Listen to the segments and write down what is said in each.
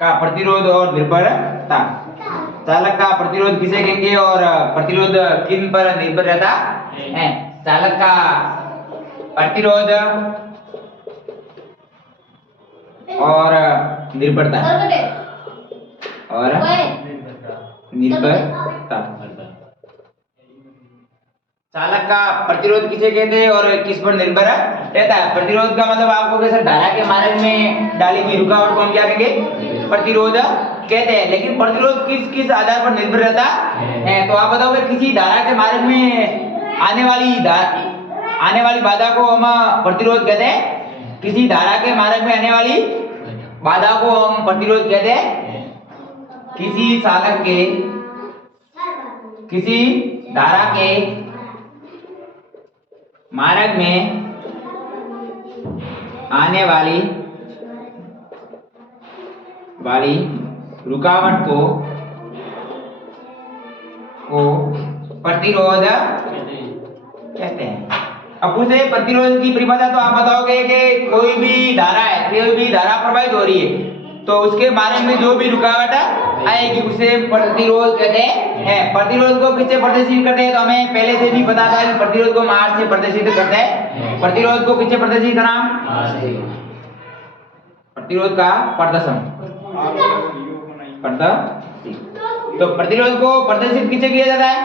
का प्रतिरोध और निर्भरता। चालक का प्रतिरोध किसे कहेंगे और प्रतिरोध किन पर निर्भर रहता है? चालक का प्रतिरोध और निर्भरता और निर्भरता। चालक का प्रतिरोध किसे कहते हैं और किस पर निर्भर रहता है? प्रतिरोध का मतलब आपको कैसे धारा के मार्ग में डाली हुई रुकावट को हम क्या कहेंगे? प्रतिरोध कहते हैं। लेकिन प्रतिरोध किस किस आधार पर निर्भर रहता है? तो आप बताओगे किसी धारा के मार्ग में आने वाली बाधा को हम प्रतिरोध कहते हैं। किसी धारा के मार्ग में आने वाली बाधा को हम प्रतिरोध कहते हैं। किसी धारा के मार्ग में आने वाली रुकावट को प्रतिरोध कहते हैं। अब पूछे प्रतिरोध की परिभाषा, तो आप बताओगे कि कोई भी धारा प्रवाहित हो रही है तो उसके मार्ग में जो भी रुकावट आएगी उसे प्रतिरोध कहते हैं। प्रतिरोध को किससे प्रदर्शित करते हैं? तो हमें पहले से भी पता था कि प्रतिरोध को मास से प्रदर्शित करते हैं। प्रतिरोध को किससे प्रदर्शित करना? प्रतिरोध का प्रदर्शन। तो प्रतिरोध को प्रदर्शित किससे किया जाता है?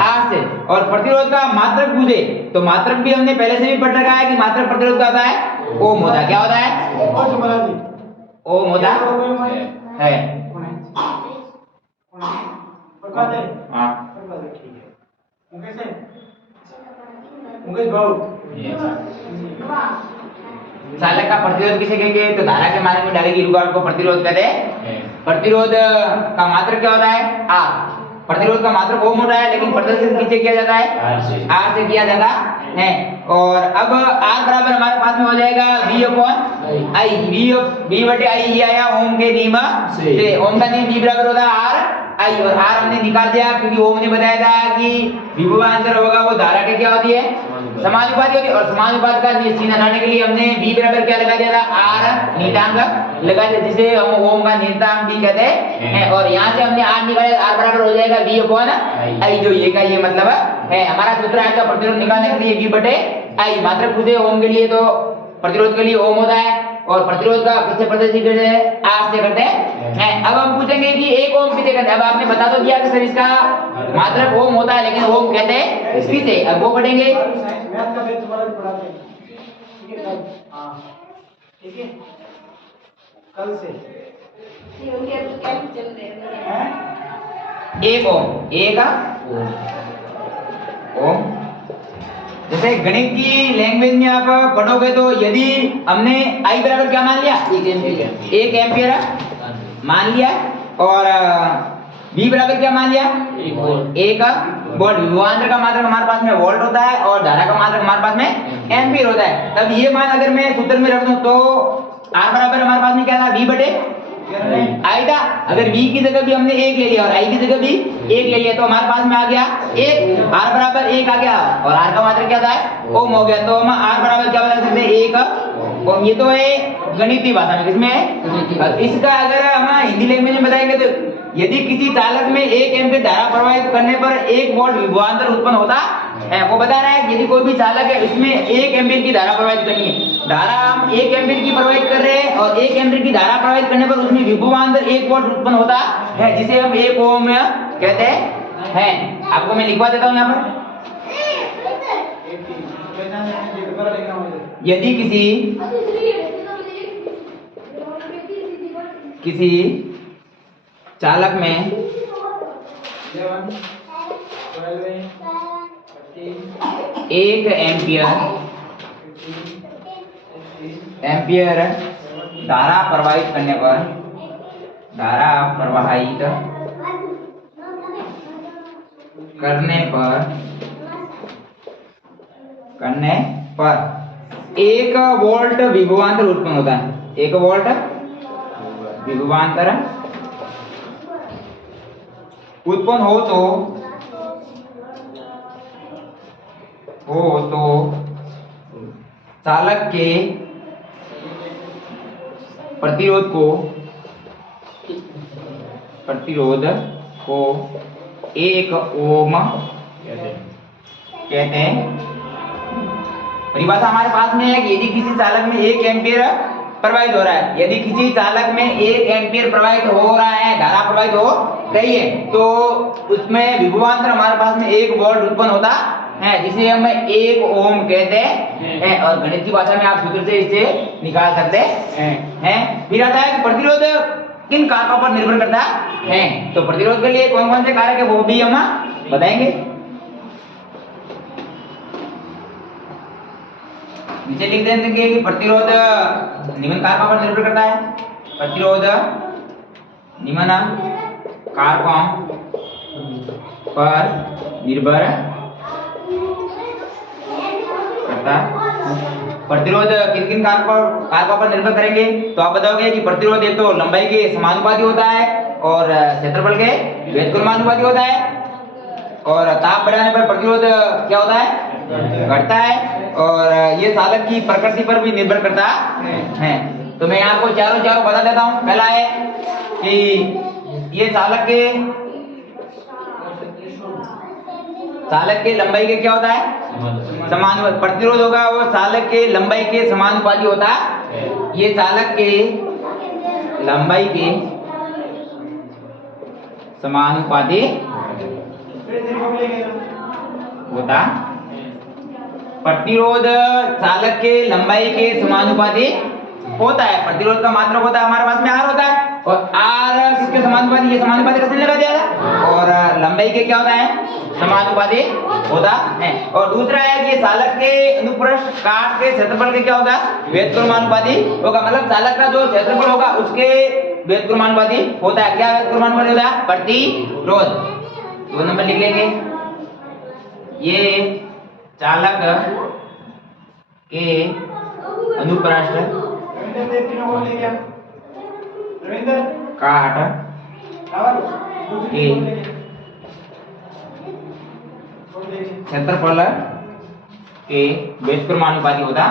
आर से। और प्रतिरोध का मात्रक पूछे तो मात्रक भी हमने पहले से भी पढ़ रखा है कि मात्रक प्रतिरोध का होता है ओम होता है। क्या होता है? ओम होता है। चालक का प्रतिरोध किसे कहेंगे? तो धारा के मार्ग में डाली गई रुकावट को प्रतिरोध कहते हैं। प्रतिरोध का मात्रक क्या होता है? आर। प्रतिरोध का मात्रक ओम होता है लेकिन प्रदर्शित किससे किया जाता है? आर से किया जाता है। और अब आर बराबर हमारे पास में हो जाएगा V अपॉन आई। V बटे आई ये आया ओम के नियम से। ओम का नियम V बराबर होता है आर आई, और आर हमने निकाल दिया क्योंकि ओम ने बताया था कि विभवांतर होगा वो धारा के क्या होती है? समानुपाती होती है। और समानुपात का चिन्ह हटाने के लिए हमने V बराबर क्या लगा दिया था? आर नियतांक लगा दिया, जिसे हम ओम का नियतांक भी कहते हैं। और यहाँ से हमने आर निकाला, आर बराबर हो जाएगा V अपॉन आई, जो ये का ये मतलब है। हमारा सूत्र है का प्रतिरोध निकालने के लिए V बटे आई। मात्रक पूछे ओम के लिए तो प्रतिरोध के लिए ओम होता है, और प्रतिरोध का किससे प्रदर्शित करते हैं? आर से करते हैं। अब हम पूछेंगे कि एक ओम किसे कहते हैं? अब आपने बता तो दिया कि सर इसका मात्रक ओम होता है, लेकिन ओम कहते हैं किसे? अब वो पढ़ेंगे। कल से एक ओम। जैसे गणित की लैंग्वेज में आप पढ़ोगे तो यदि हमने आई बराबर क्या मान लिया? 1 एम्पियर मान लिया, और V बराबर क्या मान लिया? 1 वोल्ट। विभवांतर का मात्रक हमारे पास में वोल्ट होता है और धारा का मात्रक हमारे पास में एम्पियर होता है। तब ये मान अगर मैं सूत्र में रख दूं तो R बराबर हमारे पास में क्या था? V बटे आई था। अगर V की जगह भी हमने 1 ले लिया और I की जगह भी 1 ले लिया तो हमारे पास में आ गया 1। R बराबर 1 आ गया, और R का मात्रक क्या था? ओम हो गया। तो हम R बराबर क्या बता सकते हैं? 1 ओम। ये तो है गणितीय भाषा में। किसमें है? इसका अगर हम हिंदी लैंग्वेज में बताएंगे तो यदि किसी चालक में 1 एम्पीयर धारा प्रवाहित करने पर 1 वोल्ट विभवांतर उत्पन्न होता है। वो बता रहा है यदि कोई भी चालक है इसमें 1 एम्पीयर की धारा प्रवाहित करनी है। धारा हम 1 एम्पीयर की प्रवाहित कर रहे हैं और 1 एम्पीयर की धारा प्रवाहित करने पर उसमें विभवांतर 1 वोल्ट उत्पन्न होता है, जिसे हम 1 ओम कहते हैं। आपको मैं लिखवा देता हूं यहाँ पर। यदि किसी चालक में 1 एम्पियर धारा प्रवाहित करने पर 1 वोल्ट विभवांतर उत्पन्न होता है। 1 वोल्ट विभवांतर उत्पन्न हो तो चालक के प्रतिरोध को प्रतिरोध को 1 ओम कहते हैं। परिभाषा हमारे पास में है कि यदि किसी चालक में 1 एम्पीयर प्रवाहित हो रहा है, यदि किसी चालक में 1 एम्पीयर प्रवाहित हो रहा है, धारा प्रवाहित हो रही है, तो उसमें विभवांतर हमारे पास में 1 वोल्ट उत्पन्न होता है, जिसे हम 1 ओम कहते हैं। और गणित की भाषा में आप सूत्र से इसे निकाल सकते हैं। फिर आता है कि प्रतिरोध किन कारकों पर निर्भर करता है। तो प्रतिरोध के लिए कौन कौन से कारक है वो भी हम बताएंगे। नीचे लिख देंगे कि प्रतिरोध निम्न कारकों पर निर्भर करता है। प्रतिरोध निम्न कारकों पर निर्भर करता है। प्रतिरोध किन किन कारकों पर निर्भर करेंगे, तो आप बताओगे कि प्रतिरोध एक तो लंबाई के समानुपाती होता है और क्षेत्रफल के व्युत्क्रमानुपाती होता है, और ताप बढ़ाने पर प्रतिरोध क्या होता है, घटता है, और ये चालक की प्रकृति पर भी निर्भर करता है। तो मैं आपको चारों बता देता हूँ। पहला है कि ये चालक के लंबाई के क्या होता है, समानुपाती। प्रतिरोध होगा वो चालक के लंबाई के समानुपाती होता है। ये चालक के लंबाई के समानुपाती होता। प्रतिरोध चालक के लंबाई के समानुपाती होता है। प्रतिरोध का मात्रक होता है हमारे पास में R होता है, और R किसके समानुपाती, ये समानुपाती कैसे लगा दिया था, और लंबाई के क्या होता है, समानुपाती होता है। और दूसरा है कि चालक के अनुप्रस्थ काट के क्षेत्रफल के क्या होगा, व्युत्क्रमानुपाती होगा। मतलब चालक का जो क्षेत्रफल होगा उसके व्युत्क्रमानुपाती होता है। क्या व्युत्क्रमानुपाती होता है, प्रतिरोध। 2 नंबर लिख लेंगे। ये चालक के अनुप्रस्थ काट के क्षेत्रफल के व्युत्क्रमानुपाती होता।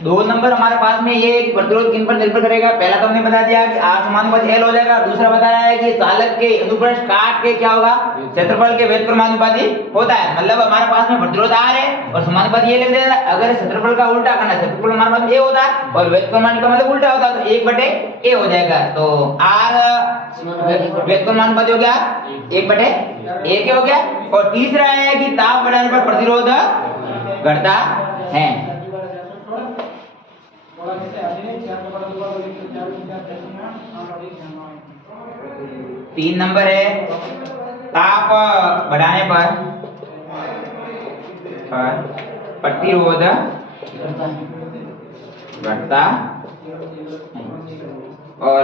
2 नंबर हमारे पास में ये प्रतिरोध किन पर निर्भर करेगा। पहला तो हमने बता दिया कि R समानुपाती L हो जाएगा। दूसरा बताया है कि चालक के अनुप्रस्थ काट के क्या होगा, क्षेत्रफल के व्युत्क्रमानुपाती होता है। मतलब हमारे पास में प्रतिरोध R है और समानुपाती ये लिख देना। अगर क्षेत्रफल का उल्टा करना, क्षेत्रफल हमारे पास A होता है और व्युत्क्रमानुपाती का मतलब उल्टा होता है, तो 1/A हो जाएगा। तो R व्युत्क्रमानुपाती हो गया 1/A के हो गया। और तीसरा है कि ताप बढ़ाने पर प्रतिरोध घटता है। 3 नंबर है ताप बढ़ाने पर प्रतिरोध घटता। और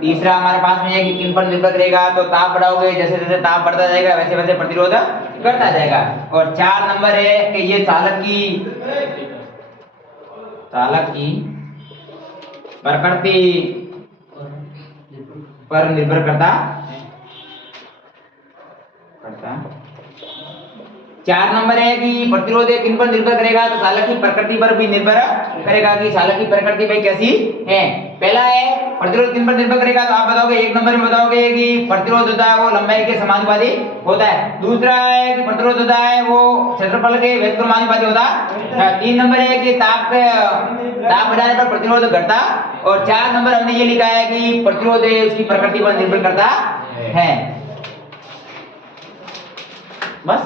तीसरा हमारे पास में है कि किन पर निर्भर करेगा, तो ताप बढ़ाओगे जैसे जैसे ताप बढ़ता जाएगा वैसे वैसे प्रतिरोध घटता जाएगा। और 4 नंबर है कि ये चालक की प्रकृति पर निर्भर करता। 4 नंबर है कि प्रतिरोध किन पर निर्भर करेगा, तो चालक की प्रकृति पर भी निर्भर करेगा कि चालक की प्रकृति भाई कैसी है। पहला है प्रतिरोध किन पर निर्भर करेगा, तो आप बताओगे 1 नंबर में बताओगे कि प्रतिरोध होता है वो लंबाई के समानुपाती होता है। दूसरा है कि प्रतिरोध होता है वो क्षेत्रफल के व्युत्क्रमानुपाती होता है। 3 नंबर है कि ताप बढ़ाने पर प्रतिरोध घटता। और 4 नंबर हमने ये लिखा है कि प्रतिरोध उसकी प्रकृति पर निर्भर करता है। बस